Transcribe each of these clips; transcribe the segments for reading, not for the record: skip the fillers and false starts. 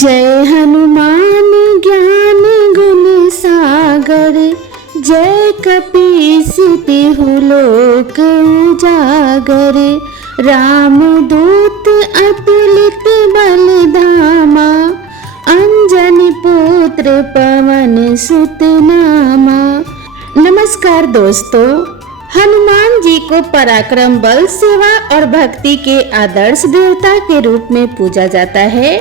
जय हनुमान ज्ञान गुण सागर, जय कपीस तिहु लोक उजागर। राम दूत अतुलित बल धामा, अंजनी पुत्र पवन सुत नामा। नमस्कार दोस्तों, हनुमान जी को पराक्रम, बल, सेवा और भक्ति के आदर्श देवता के रूप में पूजा जाता है।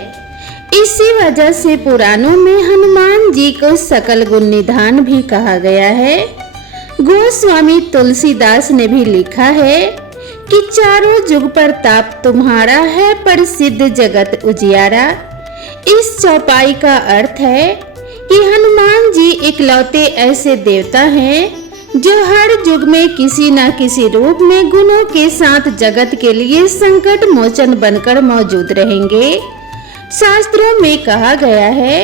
इसी वजह से पुराणों में हनुमान जी को सकल गुण निधान भी कहा गया है। गोस्वामी तुलसीदास ने भी लिखा है कि चारों जुग प्रताप तुम्हारा है, प्रसिद्ध जगत उजियारा। इस चौपाई का अर्थ है कि हनुमान जी इकलौते ऐसे देवता हैं जो हर युग में किसी न किसी रूप में गुणों के साथ जगत के लिए संकट मोचन बनकर मौजूद रहेंगे। शास्त्रों में कहा गया है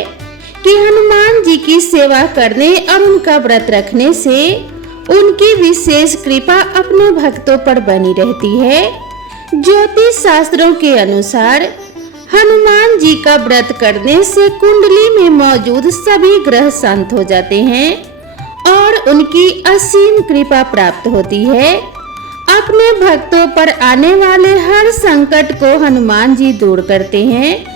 कि हनुमान जी की सेवा करने और उनका व्रत रखने से उनकी विशेष कृपा अपने भक्तों पर बनी रहती है। ज्योतिष शास्त्रों के अनुसार हनुमान जी का व्रत करने से कुंडली में मौजूद सभी ग्रह शांत हो जाते हैं और उनकी असीम कृपा प्राप्त होती है। अपने भक्तों पर आने वाले हर संकट को हनुमान जी दूर करते हैं।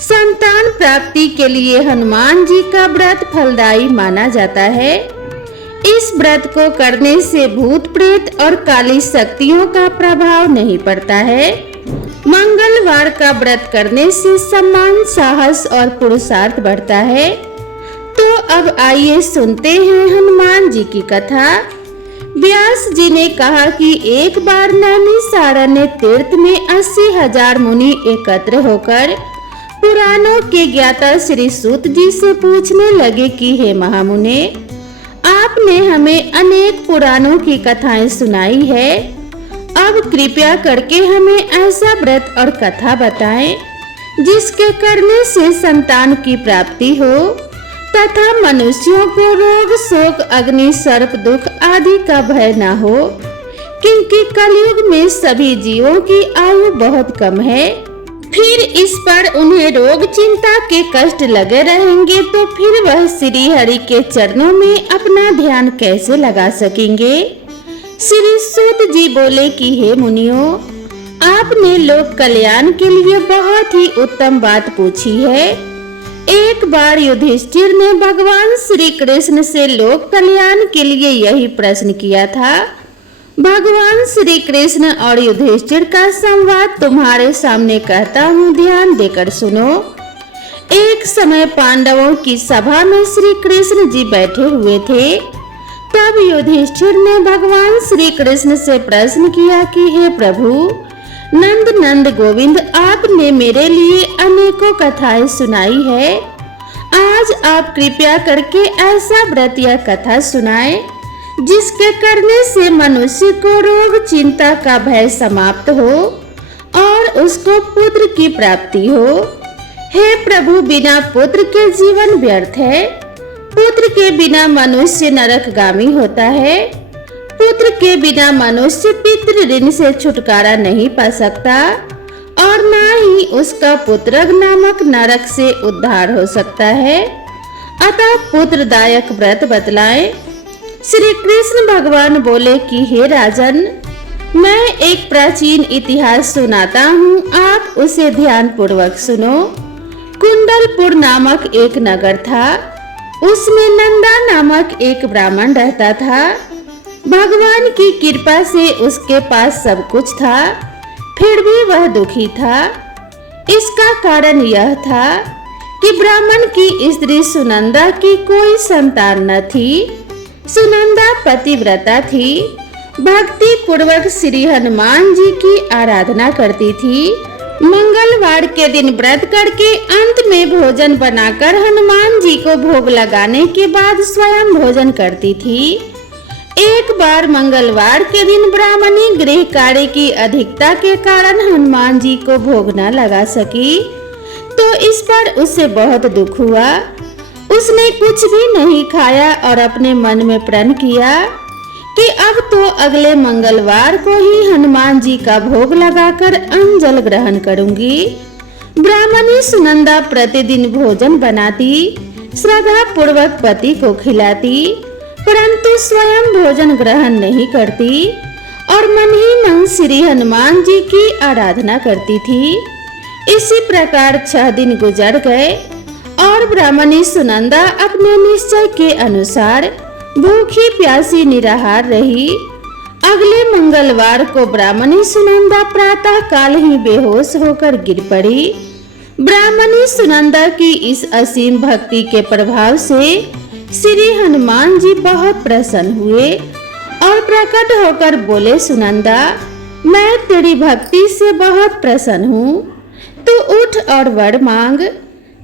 संतान प्राप्ति के लिए हनुमान जी का व्रत फलदायी माना जाता है। इस व्रत को करने से भूत प्रेत और काली शक्तियों का प्रभाव नहीं पड़ता है। मंगलवार का व्रत करने से सम्मान, साहस और पुरुषार्थ बढ़ता है। तो अब आइए सुनते हैं हनुमान जी की कथा। व्यास जी ने कहा कि एक बार नैमिषारण्य तीर्थ में 80,000 मुनि एकत्र होकर पुराणों के ज्ञाता श्री सूत जी से पूछने लगे कि हे महामुने, आपने हमें अनेक पुराणों की कथाएं सुनाई है। अब कृपया करके हमें ऐसा व्रत और कथा बताएं जिसके करने से संतान की प्राप्ति हो तथा मनुष्यों को रोग, शोक, अग्नि, सर्प दुख आदि का भय न हो, क्योंकि कलयुग में सभी जीवों की आयु बहुत कम है। फिर इस पर उन्हें रोग, चिंता के कष्ट लगे रहेंगे तो फिर वह श्री हरि के चरणों में अपना ध्यान कैसे लगा सकेंगे। श्री सूत जी बोले कि हे मुनियों, आपने लोक कल्याण के लिए बहुत ही उत्तम बात पूछी है। एक बार युधिष्ठिर ने भगवान श्री कृष्ण से लोक कल्याण के लिए यही प्रश्न किया था। भगवान श्री कृष्ण और युधिष्ठिर का संवाद तुम्हारे सामने कहता हूँ, ध्यान देकर सुनो। एक समय पांडवों की सभा में श्री कृष्ण जी बैठे हुए थे। तब युधिष्ठिर ने भगवान श्री कृष्ण से प्रश्न किया कि हे प्रभु नंद नंद गोविंद, आपने मेरे लिए अनेकों कथाएं सुनाई है। आज आप कृपया करके ऐसा व्रत या कथा सुनाएं जिसके करने से मनुष्य को रोग, चिंता का भय समाप्त हो और उसको पुत्र की प्राप्ति हो। हे प्रभु, बिना पुत्र के जीवन व्यर्थ है। पुत्र के बिना मनुष्य नरकगामी होता है। पुत्र के बिना मनुष्य पितृ ऋण से छुटकारा नहीं पा सकता और न ही उसका पुत्रग नामक नरक से उद्धार हो सकता है। अतः पुत्रदायक व्रत बतलाएं। श्री कृष्ण भगवान बोले कि हे राजन, मैं एक प्राचीन इतिहास सुनाता हूँ, आप उसे ध्यान पूर्वक सुनो। कुंडलपुर नामक एक नगर था। उसमें नंदा नामक एक ब्राह्मण रहता था। भगवान की कृपा से उसके पास सब कुछ था, फिर भी वह दुखी था। इसका कारण यह था कि ब्राह्मण की स्त्री सुनंदा की कोई संतान न थी। सुनंदा पतिव्रता थी, भक्ति पूर्वक श्री हनुमान जी की आराधना करती थी। मंगलवार के दिन व्रत करके अंत में भोजन बनाकर हनुमान जी को भोग लगाने के बाद स्वयं भोजन करती थी। एक बार मंगलवार के दिन ब्राह्मणी गृह कार्य की अधिकता के कारण हनुमान जी को भोग न लगा सकी, तो इस पर उसे बहुत दुख हुआ। उसने कुछ भी नहीं खाया और अपने मन में प्रण किया कि अब तो अगले मंगलवार को ही हनुमान जी का भोग लगाकर अन्न जल ग्रहण करूंगी। ब्राह्मणी सुनंदा प्रतिदिन भोजन बनाती, श्रद्धा पूर्वक पति को खिलाती, परंतु स्वयं भोजन ग्रहण नहीं करती और मन ही मन श्री हनुमान जी की आराधना करती थी। इसी प्रकार 6 दिन गुजर गए और ब्राह्मणी सुनंदा अपने निश्चय के अनुसार भूखी प्यासी निराहार रही। अगले मंगलवार को ब्राह्मणी सुनंदा प्रातः काल ही बेहोश होकर गिर पड़ी। ब्राह्मणी सुनंदा की इस असीम भक्ति के प्रभाव से श्री हनुमान जी बहुत प्रसन्न हुए और प्रकट होकर बोले, सुनंदा, मैं तेरी भक्ति से बहुत प्रसन्न हूँ, तू उठ और वर मांग।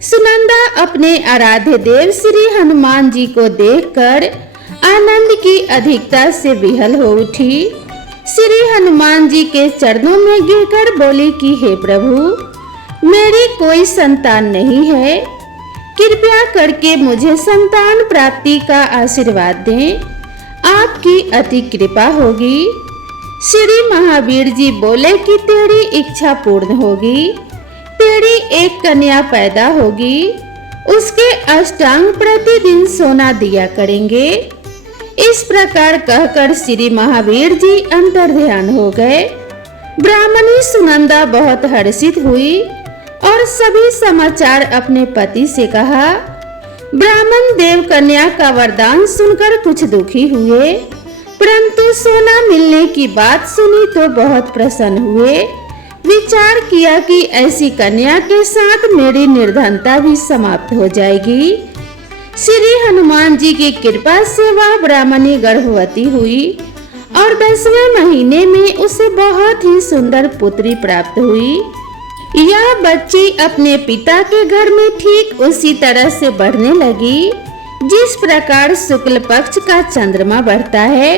सुनंदा अपने आराध्य देव श्री हनुमान जी को देखकर आनंद की अधिकता से विहल हो उठी। श्री हनुमान जी के चरणों में गिरकर बोली कि हे प्रभु, मेरी कोई संतान नहीं है, कृपया करके मुझे संतान प्राप्ति का आशीर्वाद दें, आपकी अति कृपा होगी। श्री महावीर जी बोले कि तेरी इच्छा पूर्ण होगी, तेरी एक कन्या पैदा होगी, उसके अष्टांग प्रतिदिन सोना दिया करेंगे। इस प्रकार कहकर श्री महावीर जी अंतर्ध्यान हो गए। ब्राह्मणी सुनंदा बहुत हर्षित हुई और सभी समाचार अपने पति से कहा। ब्राह्मण देव कन्या का वरदान सुनकर कुछ दुखी हुए, परंतु सोना मिलने की बात सुनी तो बहुत प्रसन्न हुए। विचार किया कि ऐसी कन्या के साथ मेरी निर्धनता भी समाप्त हो जाएगी। श्री हनुमान जी की कृपा से वह ब्राह्मणी गर्भवती हुई और 10वें महीने में उसे बहुत ही सुंदर पुत्री प्राप्त हुई। यह बच्ची अपने पिता के घर में ठीक उसी तरह से बढ़ने लगी जिस प्रकार शुक्ल पक्ष का चंद्रमा बढ़ता है।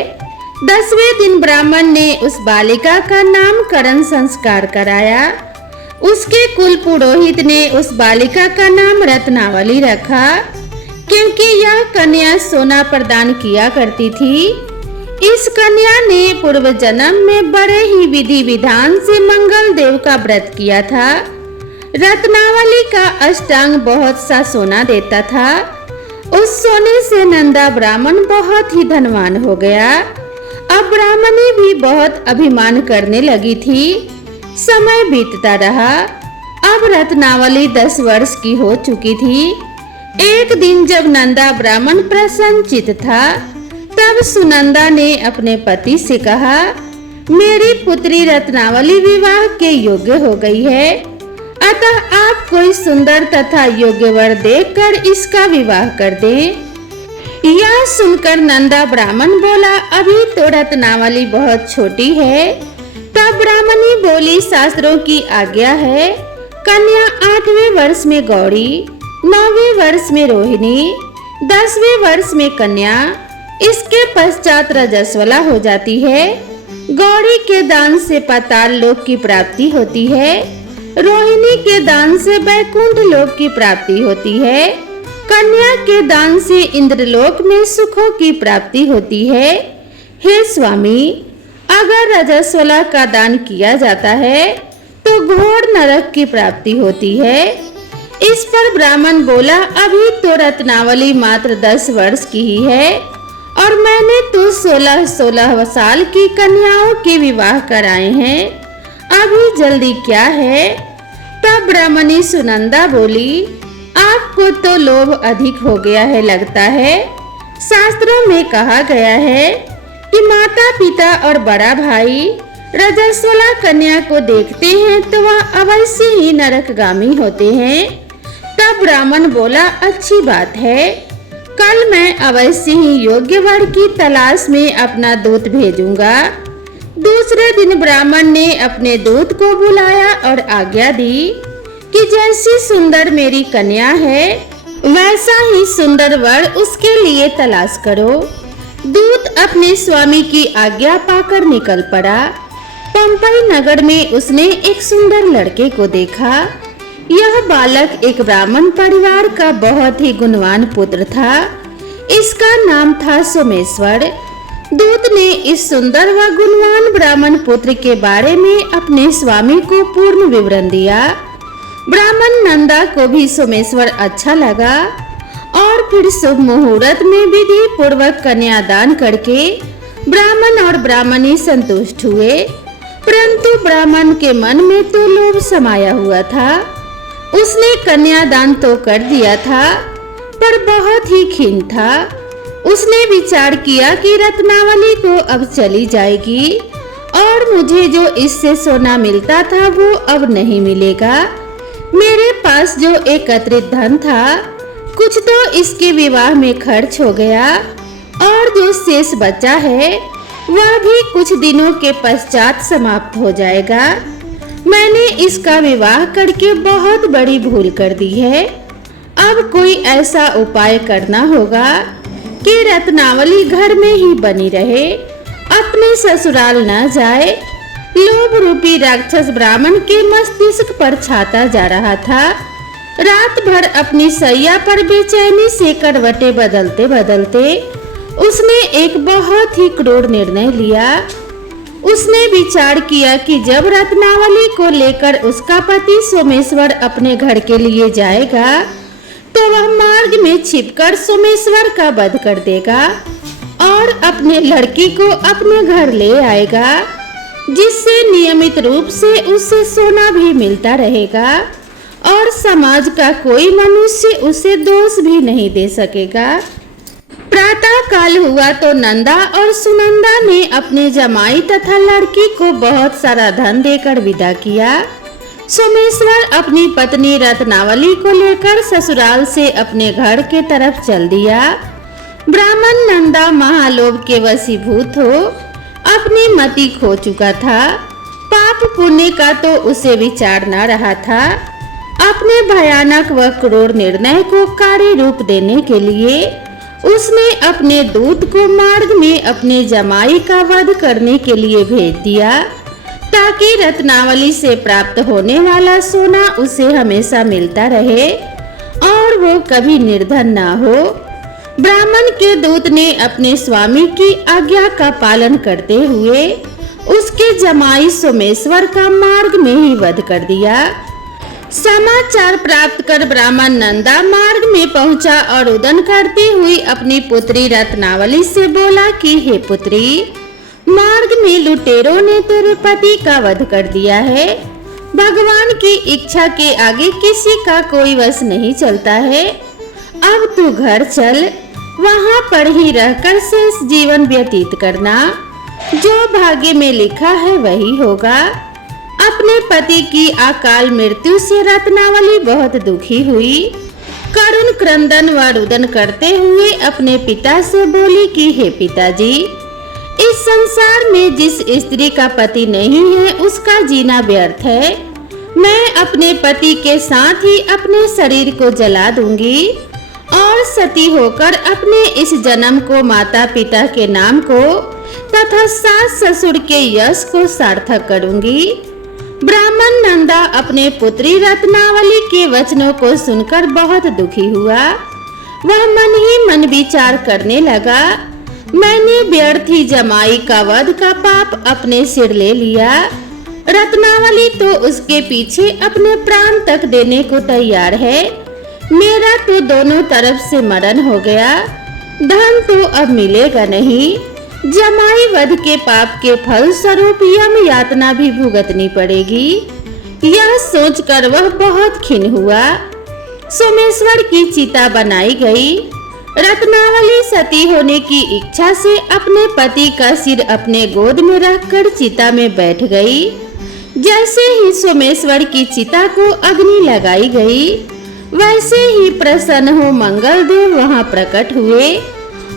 10वें दिन ब्राह्मण ने उस बालिका का नामकरण संस्कार कराया। उसके कुल पुरोहित ने उस बालिका का नाम रत्नावली रखा, क्योंकि यह कन्या सोना प्रदान किया करती थी। इस कन्या ने पूर्व जन्म में बड़े ही विधि विधान से मंगल देव का व्रत किया था। रत्नावली का अष्टांग बहुत सा सोना देता था। उस सोने से नंदा ब्राह्मण बहुत ही धनवान हो गया। अब ब्राह्मणी भी बहुत अभिमान करने लगी थी। समय बीतता रहा। अब रत्नावली 10 वर्ष की हो चुकी थी। एक दिन जब नंदा ब्राह्मण प्रसन्नचित्त था, तब सुनंदा ने अपने पति से कहा, मेरी पुत्री रत्नावली विवाह के योग्य हो गई है, अतः आप कोई सुंदर तथा योग्य वर देखकर इसका विवाह कर दें। यह सुनकर नंदा ब्राह्मण बोला, अभी तो रत्नावली बहुत छोटी है। तब ब्राह्मणी बोली, शास्त्रों की आज्ञा है, कन्या 8वें वर्ष में गौरी, 9वें वर्ष में रोहिणी, 10वें वर्ष में कन्या, इसके पश्चात रजस्वला हो जाती है। गौरी के दान से पाताल लोक की प्राप्ति होती है, रोहिणी के दान से बैकुंठ लोक की प्राप्ति होती है, कन्या के दान से इंद्रलोक में सुखों की प्राप्ति होती है। हे स्वामी, अगर रजस्वला का दान किया जाता है तो घोर नरक की प्राप्ति होती है। इस पर ब्राह्मण बोला, अभी तो रत्नावली मात्र 10 वर्ष की ही है और मैंने तो 16 साल की कन्याओं के विवाह कराए हैं, अभी जल्दी क्या है। तब ब्राह्मणी सुनंदा बोली, आपको तो लोभ अधिक हो गया है लगता है। शास्त्रों में कहा गया है कि माता पिता और बड़ा भाई रजस्वला कन्या को देखते हैं तो वह अवश्य ही नरकगामी होते हैं। तब ब्राह्मण बोला, अच्छी बात है, कल मैं अवश्य ही योग्य वर की तलाश में अपना दूत भेजूंगा। दूसरे दिन ब्राह्मण ने अपने दूत को बुलाया और आज्ञा दी कि जैसी सुंदर मेरी कन्या है वैसा ही सुंदर वर उसके लिए तलाश करो। दूत अपने स्वामी की आज्ञा पाकर निकल पड़ा। पंपई नगर में उसने एक सुंदर लड़के को देखा। यह बालक एक ब्राह्मण परिवार का बहुत ही गुणवान पुत्र था। इसका नाम था सोमेश्वर। दूत ने इस सुंदर व गुणवान ब्राह्मण पुत्र के बारे में अपने स्वामी को पूर्ण विवरण दिया। ब्राह्मण नंदा को भी सोमेश्वर अच्छा लगा और फिर शुभ मुहूर्त में विधि पूर्वक कन्यादान करके ब्राह्मण और ब्राह्मणी संतुष्ट हुए। परंतु ब्राह्मण के मन में तो लोभ समाया हुआ था। उसने कन्यादान तो कर दिया था पर बहुत ही खीन था। उसने विचार किया कि रत्नावली तो अब चली जाएगी और मुझे जो इससे सोना मिलता था वो अब नहीं मिलेगा। मेरे पास जो एकत्रित धन था कुछ तो इसके विवाह में खर्च हो गया और जो शेष बचा है वह भी कुछ दिनों के पश्चात समाप्त हो जाएगा। मैंने इसका विवाह करके बहुत बड़ी भूल कर दी है। अब कोई ऐसा उपाय करना होगा कि रत्नावली घर में ही बनी रहे, अपने ससुराल न जाए। लोभ रूपी राक्षस ब्राह्मण के मस्तिष्क पर छाता जा रहा था। रात भर अपनी सैया पर बेचैनी से करवटें बदलते बदलते उसने एक बहुत ही क्रूर निर्णय लिया। उसने विचार किया कि जब रत्नावली को लेकर उसका पति सोमेश्वर अपने घर के लिए जाएगा तो वह मार्ग में छिपकर सोमेश्वर का वध कर देगा और अपने लड़की को अपने घर ले आएगा, जिससे नियमित रूप से उसे सोना भी मिलता रहेगा और समाज का कोई मनुष्य उसे दोष भी नहीं दे सकेगा। प्रातः काल हुआ तो नंदा और सुनंदा ने अपने जमाई तथा लड़की को बहुत सारा धन देकर विदा किया। सोमेश्वर अपनी पत्नी रत्नावली को लेकर ससुराल से अपने घर के तरफ चल दिया। ब्राह्मण नंदा महालोभ के वशीभूत हो अपनी मति खो चुका था। पाप पुण्य का तो उसे विचार न रहा था। अपने भयानक व क्रूर निर्णय को कार्य रूप देने के लिए उसने अपने दूत को मार्ग में अपने जमाई का वध करने के लिए भेज दिया, ताकि रत्नावली से प्राप्त होने वाला सोना उसे हमेशा मिलता रहे और वो कभी निर्धन ना हो। ब्राह्मण के दूत ने अपने स्वामी की आज्ञा का पालन करते हुए उसके जमाई सोमेश्वर का मार्ग में ही वध कर दिया। समाचार प्राप्त कर ब्राह्मण नंदा मार्ग में पहुंचा और रुदन करती हुई अपनी पुत्री रत्नावली से बोला कि हे पुत्री, मार्ग में लुटेरों ने तेरे पति का वध कर दिया है। भगवान की इच्छा के आगे किसी का कोई वश नहीं चलता है। अब तू घर चल, वहां पर ही रहकर शेष जीवन व्यतीत करना। जो भाग्य में लिखा है वही होगा। अपने पति की अकाल मृत्यु से रत्नावली बहुत दुखी हुई। करुण क्रंदन व रुदन करते हुए अपने पिता से बोली कि हे पिताजी, इस संसार में जिस स्त्री का पति नहीं है उसका जीना व्यर्थ है। मैं अपने पति के साथ ही अपने शरीर को जला दूंगी और सती होकर अपने इस जन्म को माता पिता के नाम को तथा सास ससुर के यश को सार्थक करूंगी। ब्राह्मण नंदा अपने पुत्री रत्नावली के वचनों को सुनकर बहुत दुखी हुआ। वह मन ही मन विचार करने लगा, मैंने व्यर्थ ही जमाई का वध का पाप अपने सिर ले लिया। रत्नावली तो उसके पीछे अपने प्राण तक देने को तैयार है। मेरा तो दोनों तरफ से मरण हो गया। धन तो अब मिलेगा नहीं। जमाई वध के पाप के फल स्वरूप यम यातना भी भुगतनी पड़ेगी। यह सोचकर वह बहुत खिन्न हुआ। सोमेश्वर की चिता बनाई गई। रत्नावली सती होने की इच्छा से अपने पति का सिर अपने गोद में रखकर चिता में बैठ गई। जैसे ही सोमेश्वर की चिता को अग्नि लगाई गई, वैसे ही प्रसन्न हो मंगल देव वहां प्रकट हुए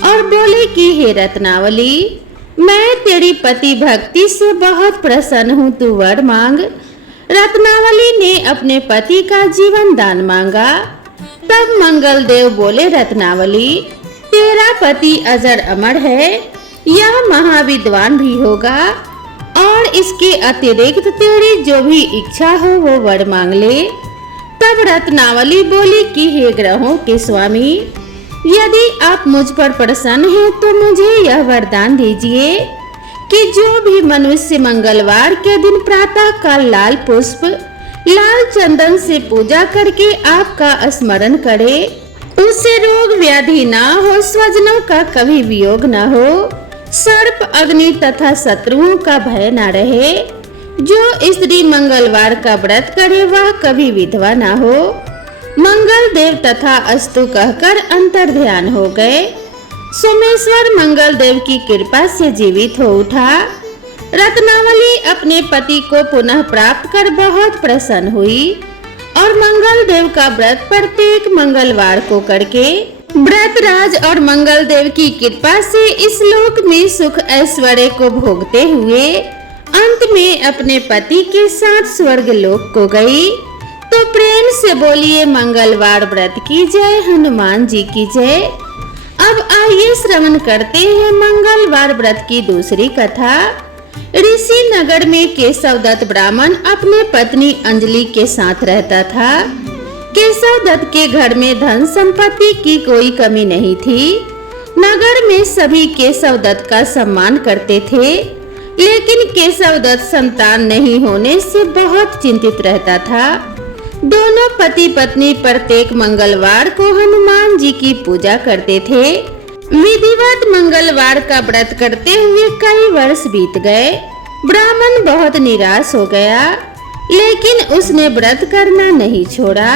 और बोले कि हे रत्नावली, मैं तेरी पति भक्ति से बहुत प्रसन्न हूँ, तू वर मांग। रत्नावली ने अपने पति का जीवन दान मांगा। तब मंगल देव बोले, रत्नावली, तेरा पति अजर अमर है, यह महाविद्वान भी होगा और इसके अतिरिक्त तेरी जो भी इच्छा हो वो वर मांग ले। तब रत्नावली बोली कि हे ग्रहों के स्वामी, यदि आप मुझ पर प्रसन्न हैं तो मुझे यह वरदान दीजिए कि जो भी मनुष्य मंगलवार के दिन प्रातः काल लाल पुष्प लाल चंदन से पूजा करके आपका स्मरण करे, उससे रोग व्याधि ना हो, स्वजनों का कभी वियोग न हो, सर्प अग्नि तथा शत्रुओं का भय न रहे। जो स्त्री मंगलवार का व्रत करे वह कभी विधवा न हो। मंगल देव तथा अस्तु कहकर अंतर ध्यान हो गए। सोमेश्वर मंगल देव की कृपा से जीवित हो उठा। रत्नावली अपने पति को पुनः प्राप्त कर बहुत प्रसन्न हुई और मंगल देव का व्रत प्रत्येक मंगलवार को करके व्रतराज और मंगल देव की कृपा से इस लोक में सुख ऐश्वर्य को भोगते हुए अंत में अपने पति के साथ स्वर्ग लोक को गई। तो प्रेम से बोलिए मंगलवार व्रत की जय, हनुमान जी की जय। अब आइए श्रवण करते हैं मंगलवार व्रत की दूसरी कथा। ऋषि नगर में केशवदत्त ब्राह्मण अपने पत्नी अंजलि के साथ रहता था। केशवदत्त के घर में धन संपत्ति की कोई कमी नहीं थी। नगर में सभी केशवदत्त का सम्मान करते थे, लेकिन केशवदत्त संतान नहीं होने से बहुत चिंतित रहता था। दोनों पति पत्नी प्रत्येक मंगलवार को हनुमान जी की पूजा करते थे। विधिवत मंगलवार का व्रत करते हुए कई वर्ष बीत गए। ब्राह्मण बहुत निराश हो गया, लेकिन उसने व्रत करना नहीं छोड़ा।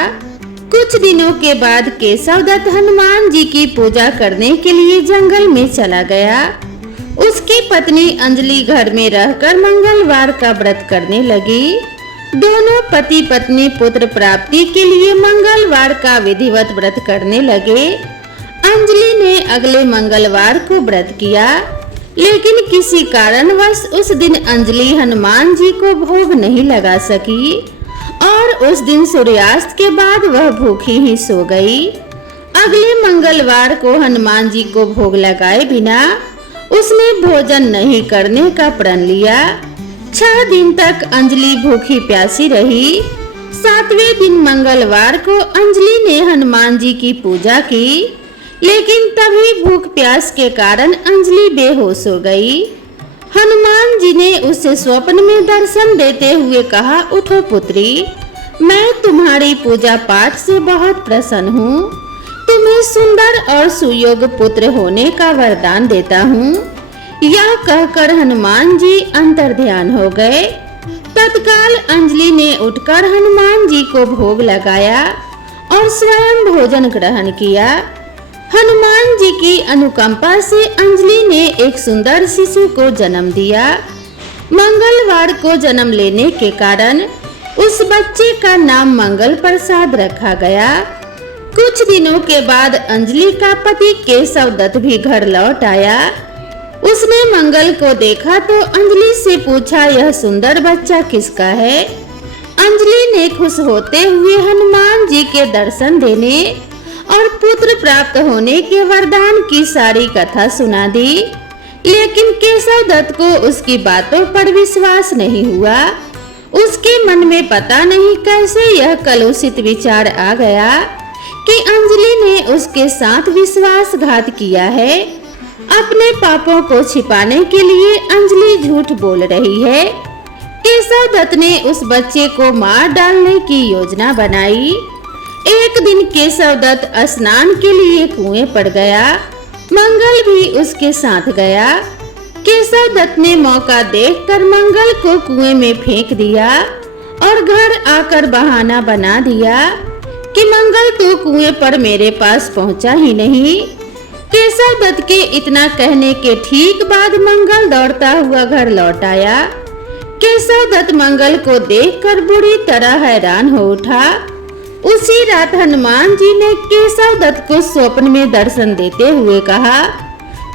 कुछ दिनों के बाद केशवदत्त हनुमान जी की पूजा करने के लिए जंगल में चला गया। उसकी पत्नी अंजलि घर में रहकर मंगलवार का व्रत करने लगी। दोनों पति पत्नी पुत्र प्राप्ति के लिए मंगलवार का विधिवत व्रत करने लगे। अंजलि ने अगले मंगलवार को व्रत किया, लेकिन किसी कारणवश उस दिन अंजलि हनुमान जी को भोग नहीं लगा सकी और उस दिन सूर्यास्त के बाद वह भूखी ही सो गई। अगले मंगलवार को हनुमान जी को भोग लगाए बिना उसने भोजन नहीं करने का प्रण लिया। 6 दिन तक अंजलि भूखी प्यासी रही। 7वें दिन मंगलवार को अंजलि ने हनुमान जी की पूजा की, लेकिन तभी भूख प्यास के कारण अंजलि बेहोश हो गई। हनुमान जी ने उसे स्वप्न में दर्शन देते हुए कहा, उठो पुत्री, मैं तुम्हारी पूजा पाठ से बहुत प्रसन्न हूँ। तुम्हें सुंदर और सुयोग्य पुत्र होने का वरदान देता हूँ। यह कहकर हनुमान जी अंतर ध्यान हो गए। तत्काल अंजलि ने उठकर हनुमान जी को भोग लगाया और स्वयं भोजन ग्रहण किया। हनुमान जी की अनुकंपा से अंजलि ने एक सुंदर शिशु को जन्म दिया। मंगलवार को जन्म लेने के कारण उस बच्चे का नाम मंगल प्रसाद रखा गया। कुछ दिनों के बाद अंजलि का पति केशवदत्त भी घर लौट आया। उसने मंगल को देखा तो अंजलि से पूछा, यह सुंदर बच्चा किसका है? अंजलि ने खुश होते हुए हनुमान जी के दर्शन देने और पुत्र प्राप्त होने के वरदान की सारी कथा सुना दी, लेकिन केशवदत्त को उसकी बातों पर विश्वास नहीं हुआ। उसके मन में पता नहीं कैसे यह कलुषित विचार आ गया कि अंजलि ने उसके साथ विश्वासघात किया है। अपने पापों को छिपाने के लिए अंजलि झूठ बोल रही है। केशवदत्त ने उस बच्चे को मार डालने की योजना बनाई। एक दिन केशवदत्त स्नान के लिए कुएं पर गया। मंगल भी उसके साथ गया। केशवदत्त ने मौका देखकर मंगल को कुएं में फेंक दिया और घर आकर बहाना बना दिया कि मंगल तो कुएं पर मेरे पास पहुंचा ही नहीं। केशवदत्त के इतना कहने के ठीक बाद मंगल दौड़ता हुआ घर लौट आया। केशवदत्त मंगल को देखकर बुरी तरह हैरान हो उठा। उसी रात हनुमान जी ने केशवदत्त को स्वप्न में दर्शन देते हुए कहा,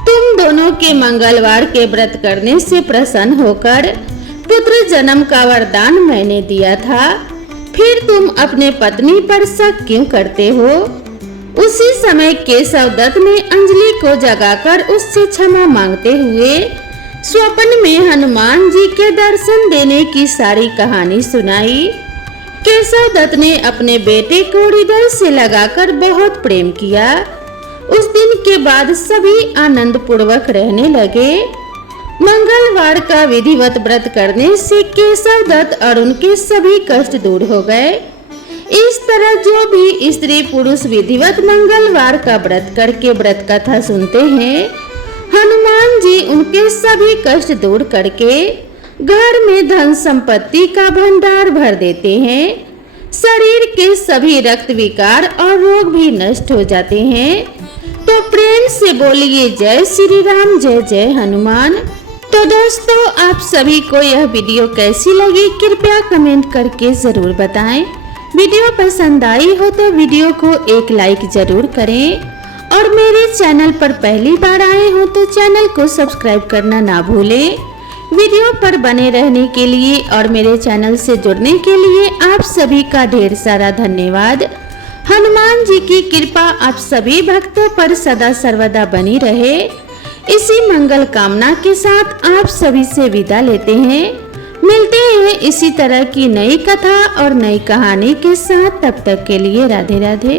तुम दोनों के मंगलवार के व्रत करने से प्रसन्न होकर पुत्र जन्म का वरदान मैंने दिया था, फिर तुम अपने पत्नी पर शक क्यों करते हो? उसी समय केशवदत्त ने अंजलि को जगाकर उससे क्षमा मांगते हुए स्वप्न में हनुमान जी के दर्शन देने की सारी कहानी सुनाई। केशवदत्त ने अपने बेटे को हृदय से लगाकर बहुत प्रेम किया। उस दिन के बाद सभी आनंद पूर्वक रहने लगे। मंगलवार का विधिवत व्रत करने से केशव दत्त और उनके सभी कष्ट दूर हो गए। इस तरह जो भी स्त्री पुरुष विधिवत मंगलवार का व्रत करके व्रत कथा सुनते हैं, हनुमान जी उनके सभी कष्ट दूर करके घर में धन संपत्ति का भंडार भर देते हैं। शरीर के सभी रक्त विकार और रोग भी नष्ट हो जाते हैं। तो प्रेम से बोलिए जय श्री राम, जय जय हनुमान। तो दोस्तों, आप सभी को यह वीडियो कैसी लगी कृपया कमेंट करके जरूर बताएं। वीडियो पसंद आई हो तो वीडियो को एक लाइक जरूर करें और मेरे चैनल पर पहली बार आए हो तो चैनल को सब्सक्राइब करना ना भूलें। वीडियो पर बने रहने के लिए और मेरे चैनल से जुड़ने के लिए आप सभी का ढेर सारा धन्यवाद। हनुमान जी की कृपा आप सभी भक्तों पर सदा सर्वदा बनी रहे। इसी मंगल कामना के साथ आप सभी से विदा लेते हैं। मिलते हैं इसी तरह की नई कथा और नई कहानी के साथ। तब तक के लिए राधे राधे।